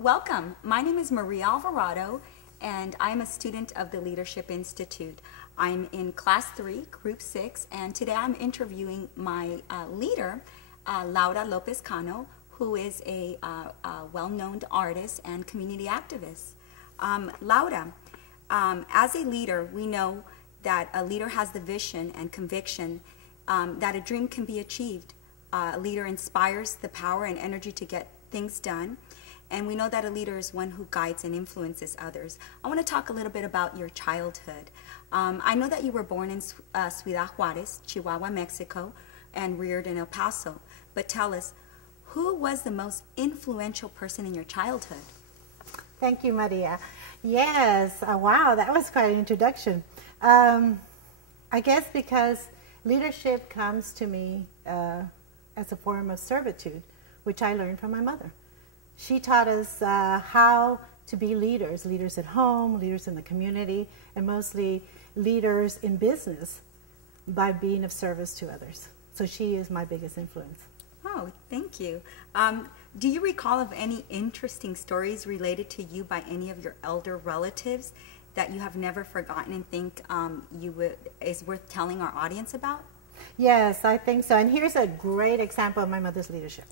Welcome. My name is Maria Alvarado, and I'm a student of the Leadership Institute. I'm in Class 3, Group 6, and today I'm interviewing my leader, Laura Lopez Cano, who is a well-known artist and community activist. Laura, as a leader, we know that a leader has the vision and conviction that a dream can be achieved. A leader inspires the power and energy to get things done. And we know that a leader is one who guides and influences others. I want to talk a little bit about your childhood. I know that you were born in Ciudad Juarez, Chihuahua, Mexico, and reared in El Paso. But tell us, who was the most influential person in your childhood? Thank you, Maria. Yes, wow, that was quite an introduction. I guess because leadership comes to me as a form of servitude, which I learned from my mother. She taught us how to be leaders, leaders at home, leaders in the community, and mostly leaders in business by being of service to others. So she is my biggest influence. Oh, thank you. Do you recall of any interesting stories related to you by any of your elder relatives that you have never forgotten and think is worth telling our audience about? Yes, I think so. And here's a great example of my mother's leadership.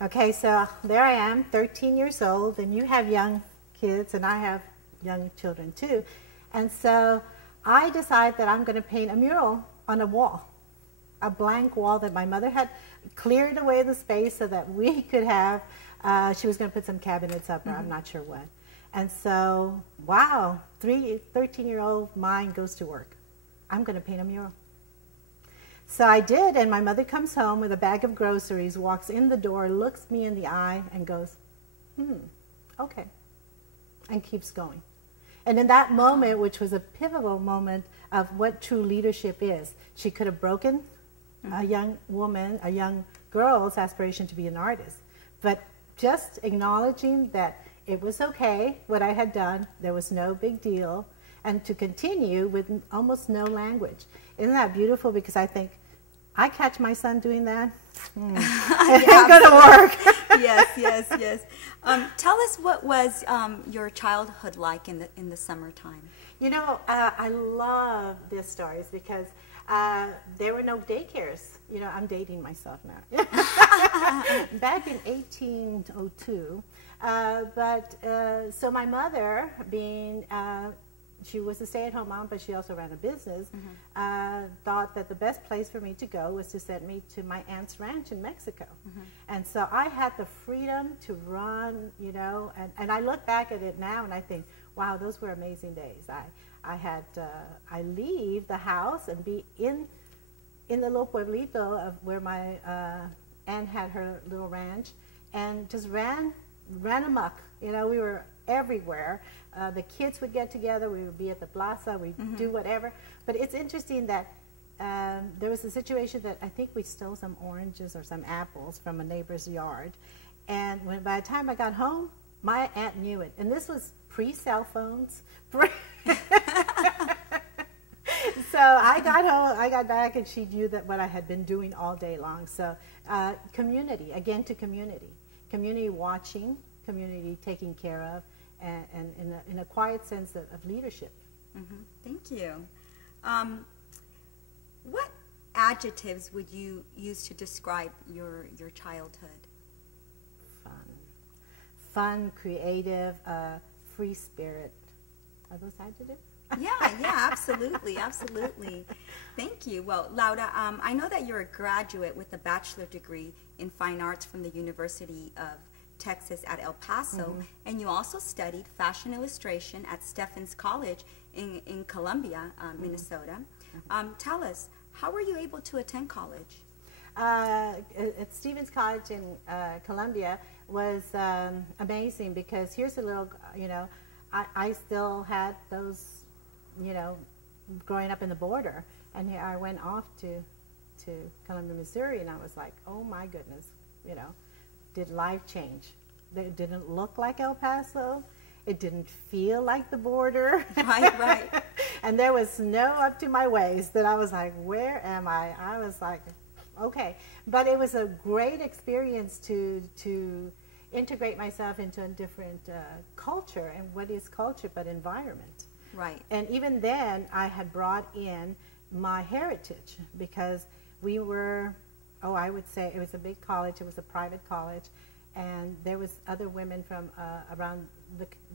Okay, so there I am, 13 years old, and you have young kids, and I have young children too. And so I decide that I'm going to paint a mural on a wall, a blank wall that my mother had cleared away the space so that we could have, she was going to put some cabinets up, or I'm not sure what. And so, wow, 13-year-old mind goes to work. I'm going to paint a mural. So I did, and my mother comes home with a bag of groceries, walks in the door, looks me in the eye, and goes, okay, and keeps going. And in that moment, which was a pivotal moment of what true leadership is, she could have broken a young woman, a young girl's aspiration to be an artist. But just acknowledging that it was okay, what I had done, there was no big deal, and to continue with almost no language. Isn't that beautiful? Because I think, I catch my son doing that, it ain't gonna work. Yes. Tell us, what was your childhood like in the summertime? You know, I love these stories because there were no daycares. You know, I'm dating myself now. Back in 1802, so my mother, being she was a stay-at-home mom, but she also ran a business, thought that the best place for me to go was to send me to my aunt's ranch in Mexico. And so I had the freedom to run, you know, and I look back at it now and I think, wow, those were amazing days. I leave the house and be in the little pueblito of where my aunt had her little ranch, and just ran amok. You know, we were everywhere. The kids would get together, we would be at the plaza, we'd do whatever. But it's interesting that there was a situation that I think we stole some oranges or some apples from a neighbor's yard. And by the time I got home, my aunt knew it. And this was pre-cell phones. So I got home, I got back, and she knew that what I had been doing all day long. So community, again to community. Community watching, community taking care of, and in a quiet sense of leadership. Thank you. What adjectives would you use to describe your childhood? Fun, creative, free spirit. Are those adjectives? Yeah, absolutely. Thank you. Well, Laura, I know that you're a graduate with a bachelor degree in fine arts from the University of Texas at El Paso, and you also studied fashion illustration at Stephens College in Columbia, Minnesota. Tell us, how were you able to attend college? At Stephens College in Columbia was amazing, because here's a little, you know, I still had those, you know, growing up in the border, and here I went off to Columbia, Missouri, and I was like, oh my goodness, you know, did life change. It didn't look like El Paso. It didn't feel like the border. Right. And there was snow up to my waist that I was like, where am I? I was like, okay. But it was a great experience to integrate myself into a different culture. And what is culture but environment? Right. And even then, I had brought in my heritage because we were, I would say it was a big college. It was a private college, and there was other women from around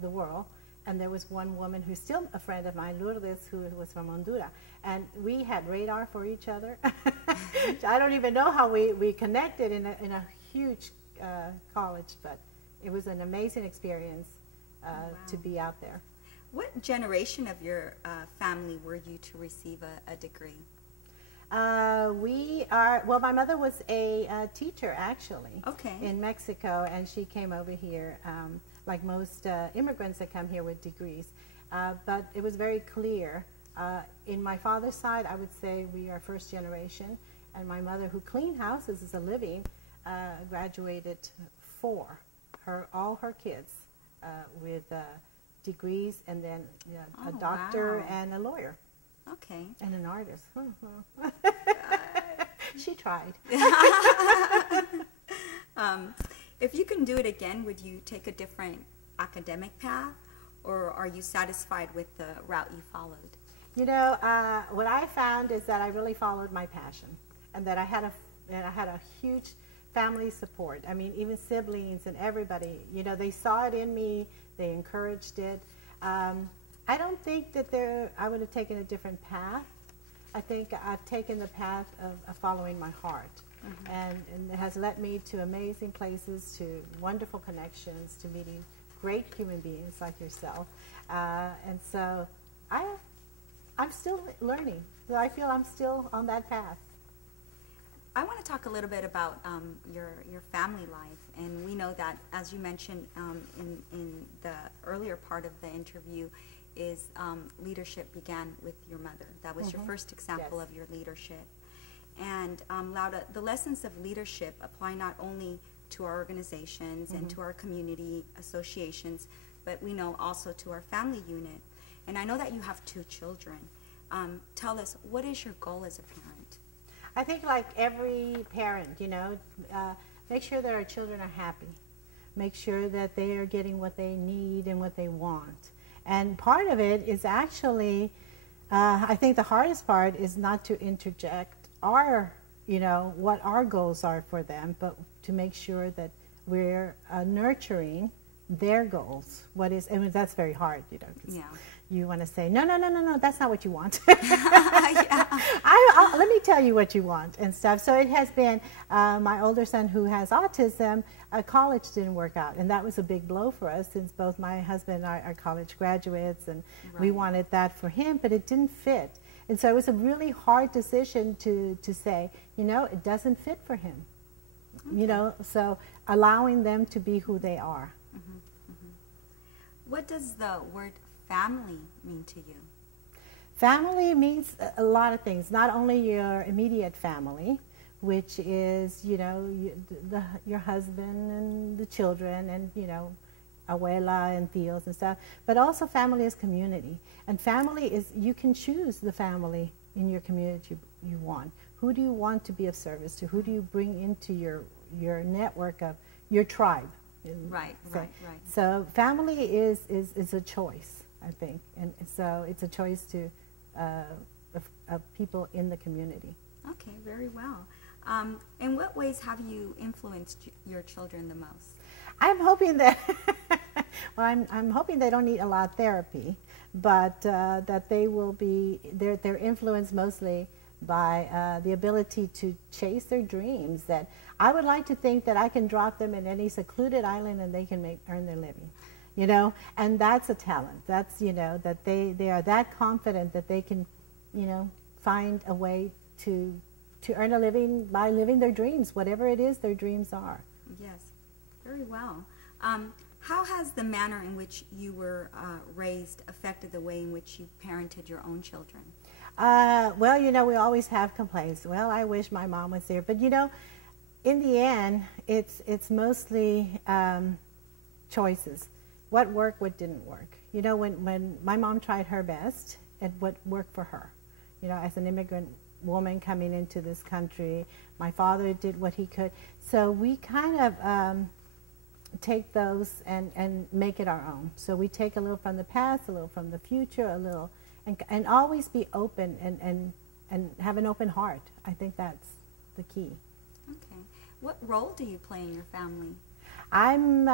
the world. And there was one woman who's still a friend of mine, Lourdes, who was from Honduras. And we had radar for each other. I don't even know how we connected in a huge college, but it was an amazing experience to be out there. What generation of your family were you to receive a degree? My mother was a teacher, actually, okay, in Mexico, and she came over here like most immigrants that come here with degrees. But it was very clear. In my father's side, I would say we are first generation, and my mother, who cleaned houses as a living, graduated all her kids with degrees, and then a doctor and a lawyer. Okay. And an artist. She tried. If you can do it again, would you take a different academic path, or are you satisfied with the route you followed? You know, what I found is that I really followed my passion, and that I had a huge family support. I mean, even siblings and everybody, you know, they saw it in me, they encouraged it. I don't think that I would have taken a different path. I think I've taken the path of following my heart. Mm-hmm. And it has led me to amazing places, to wonderful connections, to meeting great human beings like yourself. And so I'm still learning. So I feel I'm still on that path. I want to talk a little bit about your family life. And we know that, as you mentioned in the earlier part of the interview, is leadership began with your mother. That was your first example of your leadership. And Laura, the lessons of leadership apply not only to our organizations and to our community associations, but we know also to our family unit. And I know that you have 2 children. Tell us, what is your goal as a parent? I think like every parent, you know, make sure that our children are happy. Make sure that they are getting what they need and what they want. And part of it is actually, I think the hardest part is not to interject what our goals are for them, but to make sure that we're nurturing their goals. That's very hard, you know. Yeah. You want to say, no, that's not what you want. Let me tell you what you want and stuff. So it has been, my older son who has autism, college didn't work out. And that was a big blow for us, since both my husband and I are college graduates, and we wanted that for him, but it didn't fit. And so it was a really hard decision to say, you know, it doesn't fit for him. Okay. You know, so allowing them to be who they are. What does the word family mean to you? Family means a lot of things. Not only your immediate family, which is, you know, your husband and the children and, you know, abuela and tios and stuff, but also family is community. And family is, you can choose the family in your community you want. Who do you want to be of service to? Who do you bring into your network of your tribe? Right. So family is a choice, I think, and so it's a choice to of people in the community. Okay, very well. In what ways have you influenced your children the most? I'm hoping that I'm hoping they don't need a lot of therapy, but that they will be they're influenced mostly by the ability to chase their dreams. That I would like to think that I can drop them in any secluded island and they can earn their living, you know, and that's a talent. That's, you know, that they are that confident that they can, you know, find a way to earn a living by living their dreams, whatever it is their dreams are. Yes, very well. How has the manner in which you were raised affected the way in which you parented your own children? Well, you know, we always have complaints. Well, I wish my mom was there. But, you know, in the end, it's mostly choices. What worked, what didn't work. You know, when my mom tried her best at what worked for her. You know, as an immigrant woman coming into this country, my father did what he could. So we kind of take those and make it our own. So we take a little from the past, a little from the future, a little, and always be open and have an open heart. I think that's the key. Okay. What role do you play in your family? I'm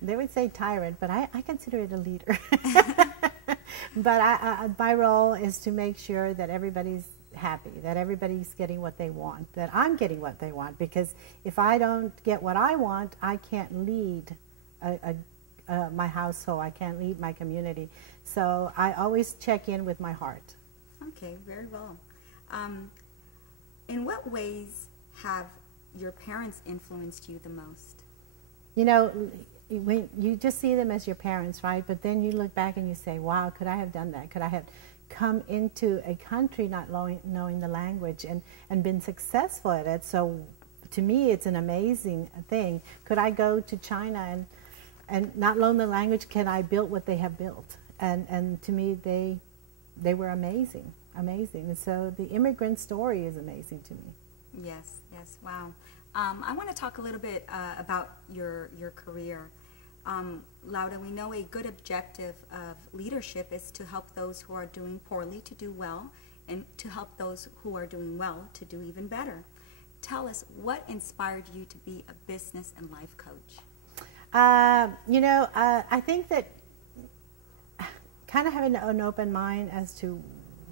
they would say tyrant, but I consider it a leader. But my role is to make sure that everybody's happy, that everybody's getting what they want, that I'm getting what they want. Because if I don't get what I want, I can't lead my household. I can't lead my community. So I always check in with my heart. Okay, very well. In what ways have your parents influenced you the most? You know, when you just see them as your parents, right? But then you look back and you say, wow, could I have done that? Could I have come into a country not knowing the language and been successful at it? So to me, it's an amazing thing. Could I go to China and not learn the language? Can I build what they have built? And to me, they were amazing, amazing. And so the immigrant story is amazing to me. Yes, yes, wow. I want to talk a little bit about your career. Lauda, we know a good objective of leadership is to help those who are doing poorly to do well, and to help those who are doing well to do even better. Tell us, what inspired you to be a business and life coach? I think that kind of having an open mind as to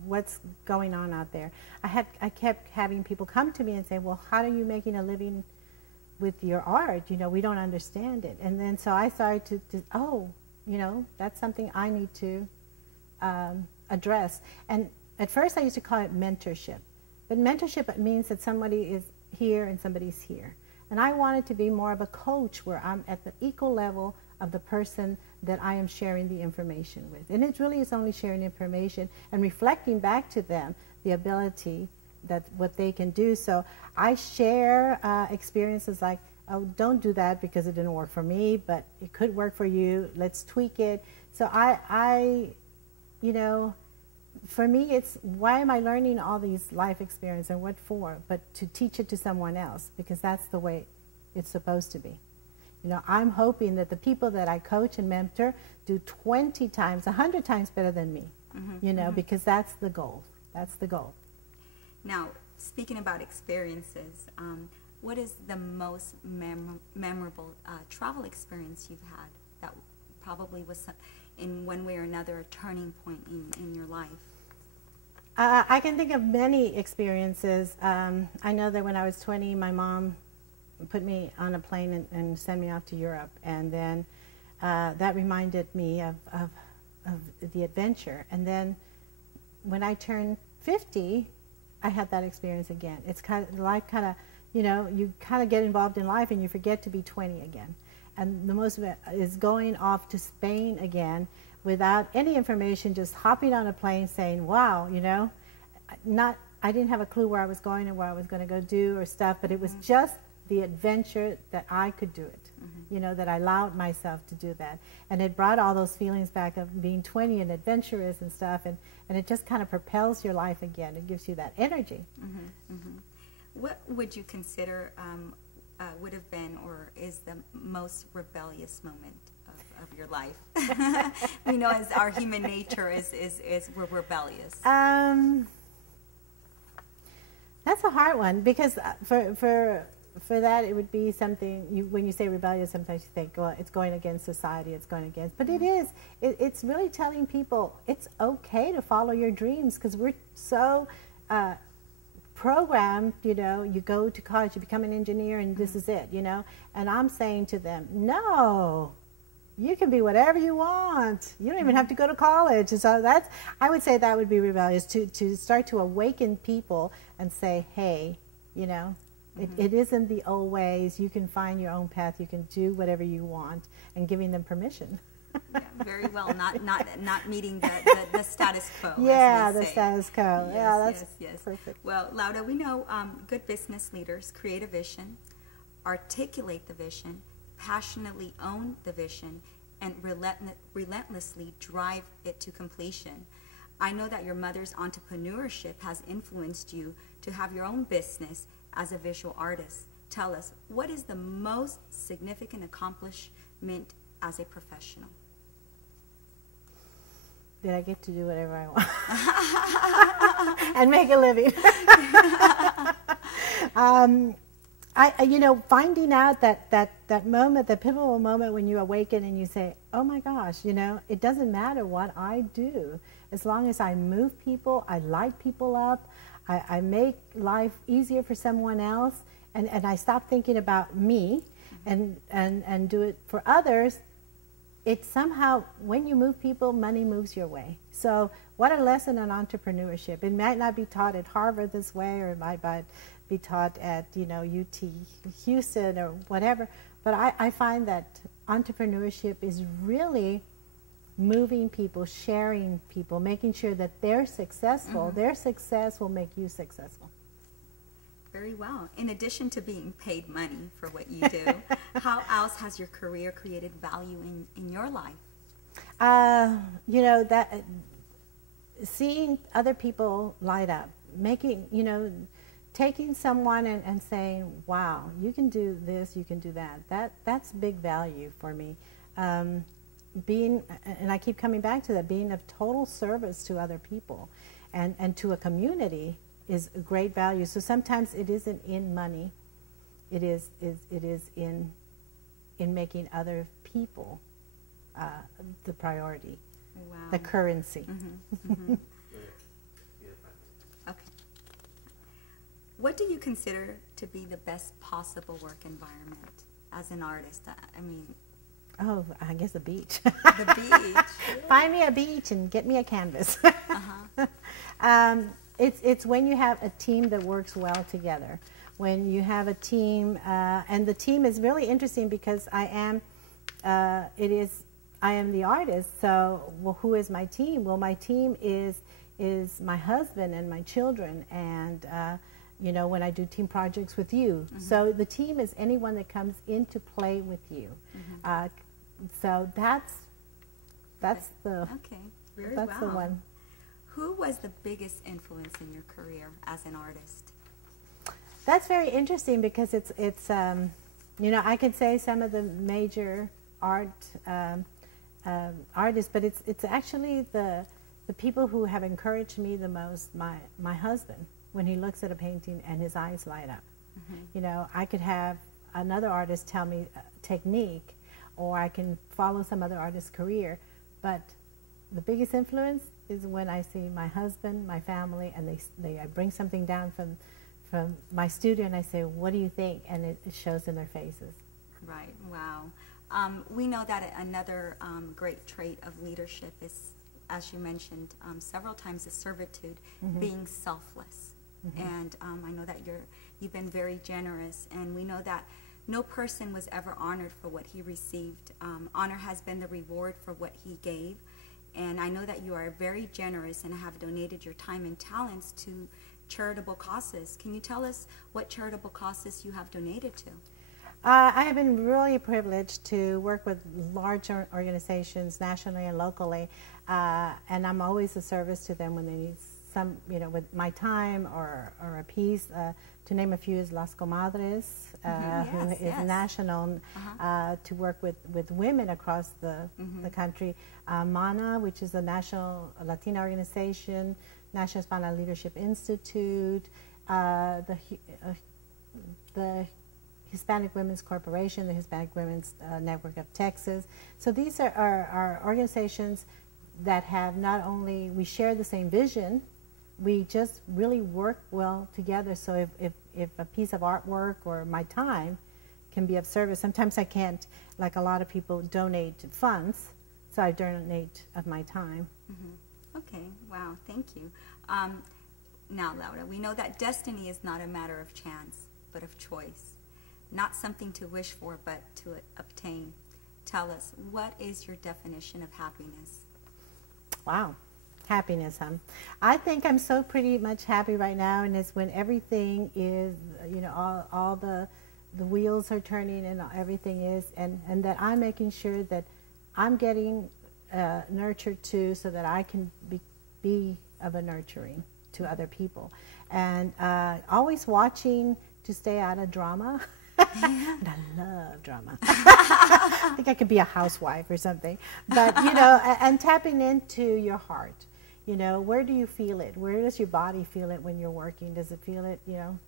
what's going on out there. I kept having people come to me and say, well, how are you making a living with your art? You know, we don't understand it. And then so I started to that's something I need to address. And at first I used to call it mentorship. But mentorship means that somebody is here and somebody's here. And I wanted to be more of a coach where I'm at the equal level of the person that I am sharing the information with. And it really is only sharing information and reflecting back to them the ability that what they can do. So I share experiences like, oh, don't do that because it didn't work for me, but it could work for you. Let's tweak it. So for me, it's why am I learning all these life experiences and what for? But to teach it to someone else, because that's the way it's supposed to be. You know, I'm hoping that the people that I coach and mentor do 20 times, 100 times better than me, because that's the goal. That's the goal. Now, speaking about experiences, what is the most memorable travel experience you've had that probably was in one way or another a turning point in your life? I can think of many experiences. I know that when I was 20, my mom put me on a plane and sent me off to Europe, and then that reminded me of the adventure. And then when I turned 50, I had that experience again. It's kind of life, you kind of get involved in life and you forget to be 20 again. And the most of it is going off to Spain again without any information, just hopping on a plane saying, wow, I didn't have a clue where I was going and where I was going to go do or stuff, but it was just the adventure that I could do it, that I allowed myself to do that. And it brought all those feelings back of being 20 and adventurous and stuff, and it just kind of propels your life again. It gives you that energy. What would you consider would have been or is the most rebellious moment of your life? We know as our human nature is we're rebellious. That's a hard one, because for that, it would be something, when you say rebellious, sometimes you think, well, it's going against society, it's going against, but it is. It's really telling people it's okay to follow your dreams, because we're so programmed, you go to college, you become an engineer, and this is it, and I'm saying to them, no, you can be whatever you want. You don't even have to go to college. And so I would say that would be rebellious, to start to awaken people and say, hey, it isn't the old ways. You can find your own path. You can do whatever you want, and giving them permission. Yeah, very well. Not meeting the status quo. Yeah, the status quo. Yes, yeah, that's yes. perfect. Well, Lauda, we know good business leaders create a vision, articulate the vision, passionately own the vision, and relentlessly drive it to completion. I know that your mother's entrepreneurship has influenced you to have your own business as a visual artist. tell us, what is the most significant accomplishment as a professional? That I get to do whatever I want and make a living. Finding out that moment, the pivotal moment when you awaken and you say, oh my gosh, it doesn't matter what I do. As long as I move people, I light people up, I make life easier for someone else, and I stop thinking about me and do it for others. It's somehow, when you move people, money moves your way. So what a lesson on entrepreneurship. It might not be taught at Harvard this way, or it might be taught at UT Houston or whatever. But I find that entrepreneurship is really moving people, sharing people, making sure that they're successful. Mm-hmm. Their success will make you successful. Very well. In addition to being paid money for what you do, how else has your career created value in your life? That seeing other people light up, taking someone and saying, wow, you can do this, you can do that. That's big value for me. And I keep coming back to that, being of total service to other people and to a community is a great value. So sometimes it isn't in money, it is in making other people the priority, wow. The currency. Mm-hmm. Mm-hmm. Okay. What do you consider to be the best possible work environment as an artist? Oh, I guess the beach. The beach. Find me a beach and get me a canvas. It's when you have a team that works well together. When you have a team, and the team is really interesting because I am the artist. So, who is my team? Well, my team is my husband and my children, and when I do team projects with you. Mm-hmm. So the team is anyone that comes in to play with you. Mm-hmm. So that's the the one. Who was the biggest influence in your career as an artist? That's very interesting because it's I could say some of the major artists, but it's actually the people who have encouraged me the most. My husband, when he looks at a painting and his eyes light up. Mm-hmm. I could have another artist tell me technique, or I can follow some other artist's career, but the biggest influence is when I see my husband, my family, and I bring something down from my studio and I say, what do you think? And it shows in their faces. Right, wow. We know that another great trait of leadership is, as you mentioned several times, is servitude, mm-hmm. being selfless. Mm-hmm. And I know that you've been very generous, and we know that no person was ever honored for what he received. Honor has been the reward for what he gave. And I know that you are very generous and have donated your time and talents to charitable causes. Can you tell us what charitable causes you have donated to? I have been really privileged to work with large organizations nationally and locally, and I'm always of service to them when they need some, with my time or a piece. To name a few is Las Comadres, mm-hmm. who is national, to work with women across the country. MANA, which is a national Latina organization, National Hispanic Leadership Institute, the Hispanic Women's Corporation, the Hispanic Women's Network of Texas. So these are organizations that have not only, we share the same vision, we just really work well together. So if a piece of artwork or my time can be of service, sometimes I can't, like a lot of people, donate funds, so I donate of my time. Mm-hmm. Okay, wow, thank you. Now, Laura, we know that destiny is not a matter of chance, but of choice. Not something to wish for, but to obtain. Tell us, what is your definition of happiness? Wow. Happiness, huh? I think I'm so pretty much happy right now, and it's when everything is, all the wheels are turning and everything is, and that I'm making sure that I'm getting nurtured too, so that I can be of a nurturing to other people. And always watching to stay out of drama And I love drama. I think I could be a housewife or something. But, you know, and tapping into your heart. You know, where do you feel it? Where does your body feel it when you're working? Does it feel it, you know,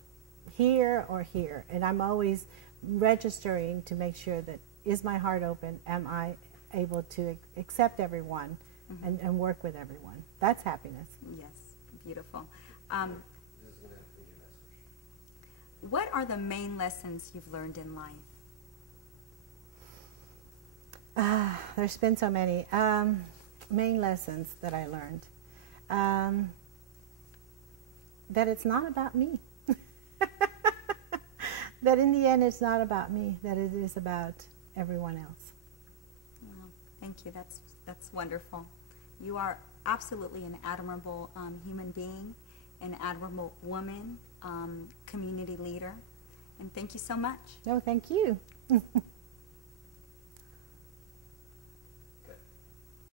here or here? And I'm always registering to make sure that, is my heart open? Am I able to accept everyone and work with everyone? That's happiness. Yes, beautiful. What are the main lessons you've learned in life? There's been so many. Main lessons that I learned. That it's not about me. That in the end it's not about me, that it is about everyone else. Well, thank you. That's wonderful. You are absolutely an admirable human being, an admirable woman, community leader, and thank you so much. No, thank you.